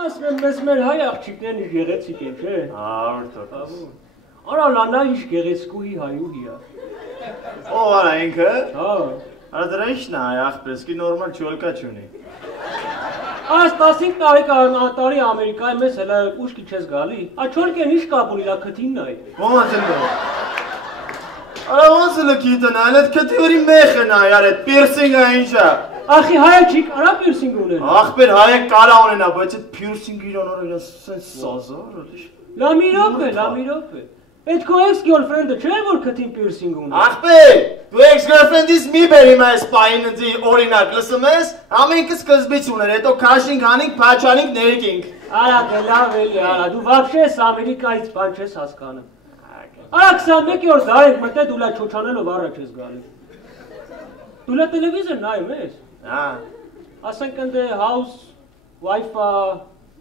Ասում ես մեր հայ աղջիկներն իր գեղեցիկ են, չէ։ 100%։ Արա լանա ինչ գեղեցկուհի հայուհի է։ Ո՞վ արա ինքը։ Հա։ Արա դրա ի՞նչն է այ ախպերս, կի նորմալ չոլկա չունի։ Այս 15 տարի Ամերիկայի մեզ հələ ուշքի չես գալի։ Ա չոլկեն ինչ կապ ունի, լա քթինն է։ Ո՞նց է։ Արա ո՞նց է քիթն, այլ այդ քթի վրի մեխն է, яр, այդ պիրսինգը ինչ է։ Ախի հայը չի կարա պիրսինգ ունենա։ Ախպեր հայը կարա ունենա, բայց այդ պիրսինգը իրան օրը սենց սազար էլի։ Լա մի րոպե։ Այդ քո ex-girlfriend-ը չէ որ քթին պիրսինգ ունի։ Ախպեր, դու ex-girlfriend-ից մի բերի այս պահին ինձ օրինակ լսում ես, ամենքը սկզբից ուներ, հետո քաշինգ անինք, փաչանինք, ներկինք։ Արա դե լավ էլի, արա դու вообще Ամերիկայից բան չես հասկանում։ Արա 21-րդ դարեք մտե դու լա չոչանելով առաջ ես գալի։ Դու լա տելևիզոր նայում ես։ Հա։ Ասենք ընդ house, wife-ը,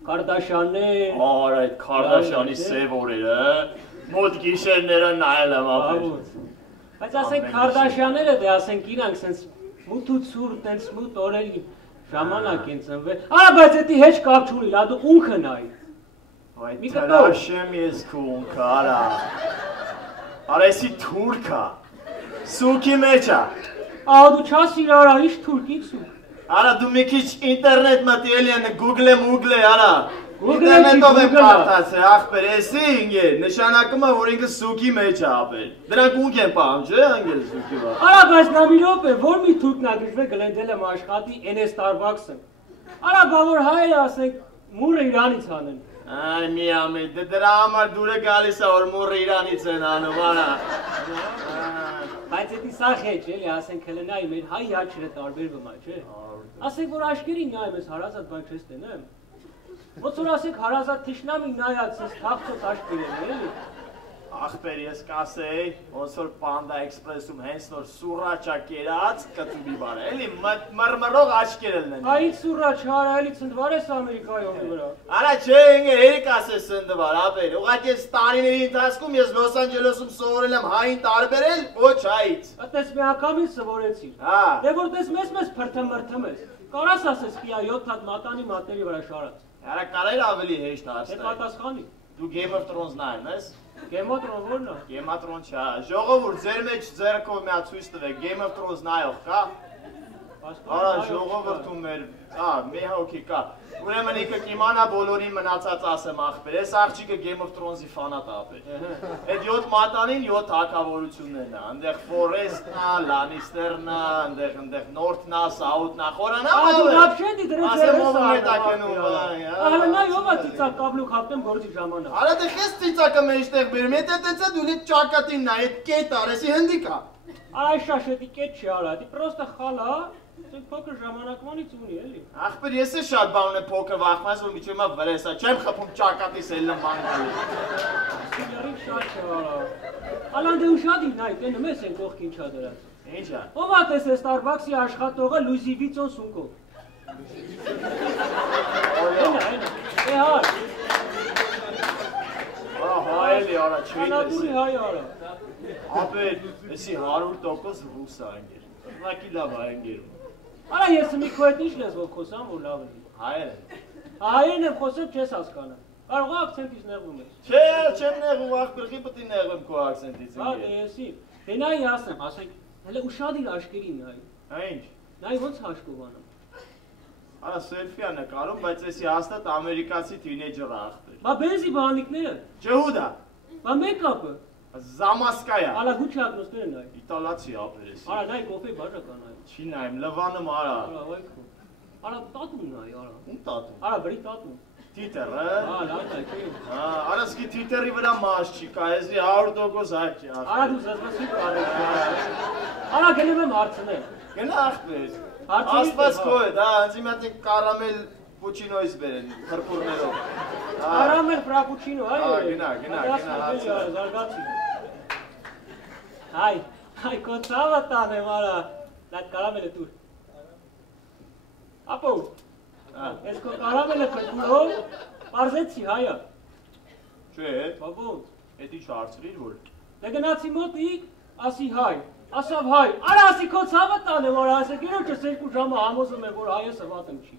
Քարդաշյաններ։ Արա այդ Քարդաշյանի սև օրերը, մոտ գիշերները նայել եմ ապեր։ Բայց ասենք Քարդաշյանները դե ասենք իրանք սենց մութ ու ցուրտ, տենց մութ օրերի ժամանակ են ծնվել։ Արա բայց դա հեչ կապ չունի, լա դու ունքը նայ։ Այ թրաշեմ ես քո ունքը, արա։ Արա էսի թուրքա։ Սուքի մեջ է։ Ահա դու չասիր արա, ինչ թուրքից ու։ Արա դու մի քիչ ինտերնետ մտի էլի են Google-ը, արա։ Google-ը ինտերնետով եմ կարդացել, ախպեր, էսի ինգե, նշանակում է, որ ինքը սուքի մեջ է ապեր։ Դրանք ունք են պահում, չէ, անգել սուքի վա։ Արա բայց նա մի րոպե, որ մի թուրքն ագրժվե գլենդել եմ աշխատի NS Starbucks-ը։ Արա բա որ հայերը ասենք մուրը Իրանից անեն։ Այ մի ամեն, դրա համար դուրը գալիս է, որ մուրը Իրանից են անում, արա։ Բայց էդի սա խեչ էլի, ասենք հələ նայ մեր հայ աչքերը տարբերվում է, չէ։ Ասենք որ աշկերին նայում ես հարազատ բան չես տենեմ։ Ոնց որ ասենք հարազատ թշնամի նայած ես թախծոց աշկերին էլի։ Ախպեր ես կասեի, ոնց որ Panda Express-ում հենց նոր սուրաչա կերած կտուբի բար, էլի մրմրող աչքերն են։ Այ սուրաչ արա էլի ցնդվար ես Ամերիկայով վրա։ Արա չէ, ինքը երեք ասես ցնդվար, ապեր։ Ուղղակի այս տարիների ընթացքում ես Լոս Անջելեսում սովորել եմ հային տարբերել, ոչ հայից։ Այդպես միակամից սովորեցի։ Հա։ Դե որտես մեզ փրթմրթում ես։ Կարաս ասես կիա 7 հատ մատանի մատների վրա շարած։ Արա կարել ավելի հեշտ Դե հարցնել։ պատասխանի։ Դու Game of Thrones նայում ես։ Գեմատրոն որն է։ Game of Thrones չա։ Ժողովուրդ ձեր մեջ ձերքով մի հատ ցույց տվեք Game of Thrones նայող կա։ Արա ժողովուրդում մեր, մի հոգի կա։ Ուրեմն ինքը կիմանա բոլորին մնացած ասեմ ախպեր, այս աղջիկը Game of Thrones-ի ֆանատ ապեր։ Այդ 7 մատանին 7 հակավորություններն է, այնտեղ Forrest-ն է, Lannister-ն է, այնտեղ North-ն է, South-ն է, խորանա։ Դու вообще դրեց ասեմ ով մետակենում բան։ Ահա նա յովա ծիծակ կաբլուկ հապտեմ գործի ժամանակ։ Արա դե քեզ ծիծակը մեջտեղ բերում, եթե տեցա դու լի ճակատին նայ, այդ կետ արեսի հնդիկ է։ Այ շաշետի կետ չի արա, դի պրոստը խալա, դու փոքր ժամանակվանից ունի էլի։ Ախպեր ես է շատ բան ունեմ փոքր վախմաս, որ միջի մա վրեսա, չեմ խփում ճակատիս ելնեմ բան գալի։ Սիգարի շատ չի արա։ Ալան դե ուշադի նայ, տենը մեզ են կողքին չա դրած։ Ինչ է։ Ով է տես է Starbucks-ի աշխատողը Լուի Վիթոն սունկով։ Է հա։ Հայելի արա չի Անադուրի հայ արա։ Ապեր, էսի 100% ռուս է անգեր, ուղղակի լավ է անգերում։ Արա ես մի քո հետ ինչ լեզվով խոսամ, որ լավ է։ Հայեր։ Հայերն եմ խոսում, չես հասկանա։ Կարող է ակցենտից նեղվում ես։ Չէ, չեմ նեղում, ախպեր, պիտի նեղվեմ քո ակցենտից Հա, դե եսի։ Դե նայ ասեմ, ասենք, հələ ուշադիր աշկերին նայ։ Հա ինչ։ Նայ ոնց հաշկովանում։ Արա սելֆի է նկարում, բայց էսի հաստատ ամերիկացի թինեյջեր է ախպեր։ Բա բենզի բանիկները։ Ջհուդա։ Բա մեկապը։ Զամասկայա։ Արա գուչակնոսները նայ։ Իտալացի ապեր էսի։ Արա նայ կոֆե բաժական նայ։ Չի նայում, լվանում արա։ Արա վայքո։ Արա տատուն նայ, արա։ Ում տատու։ Արա բրի տատուն։ Twitter, Հա, լավ է, չէ։ Հա, արա սկի Twitter-ի վրա մաս չի կա, էսի 100% հայ չի։ Արա դու զզվասի կարես։ Արա գնում եմ հարցնել։ Գնա ախպեր։ Ասված քո է, դա անձի մոտ կարամել պուչինոից բերեն, փրփուրներով։ Կարամել ֆրապուչինո, այո։ Գնա, զարգացի։ Հայ, կոցավը տանեմ, արա։ Դա կարամելը դուր։ Ապո։ Ես քո կարամելը փրփուրով բարձեցի հայա։ Չէ։ Բա ո՞նց։ Էդ ինչ հարցրիր որ։ Դե գնացի մոտիկ, ասի հայ։ Ասավ հայ, արա ասի քո ցավը տանեմ, արա ասի գերոջս 2 ժամը համոզում եմ որ հայը սվատում չի։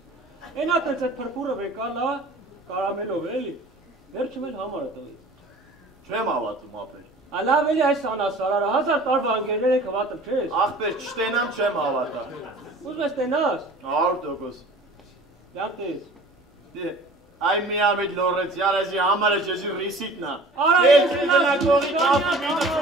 Էնա տենց այդ փրփուրը վեկալա, կարամելով էլի։ Վերջում էլ համարը տվի։ Չեմ հավատում ապեր։ Լավ էլի այս անասարարը 1000 տարվա ընկերներ եք հավատում չես։ Ախպեր չտենամ չեմ հավատա։ Ուզում ես տենաս։ 100%։ Լավ տես։ Այ մի ամիտ լորեց, յարեզի համարը չեզի ռիսիտնա։ Արա ես դնա կողի կապի միտը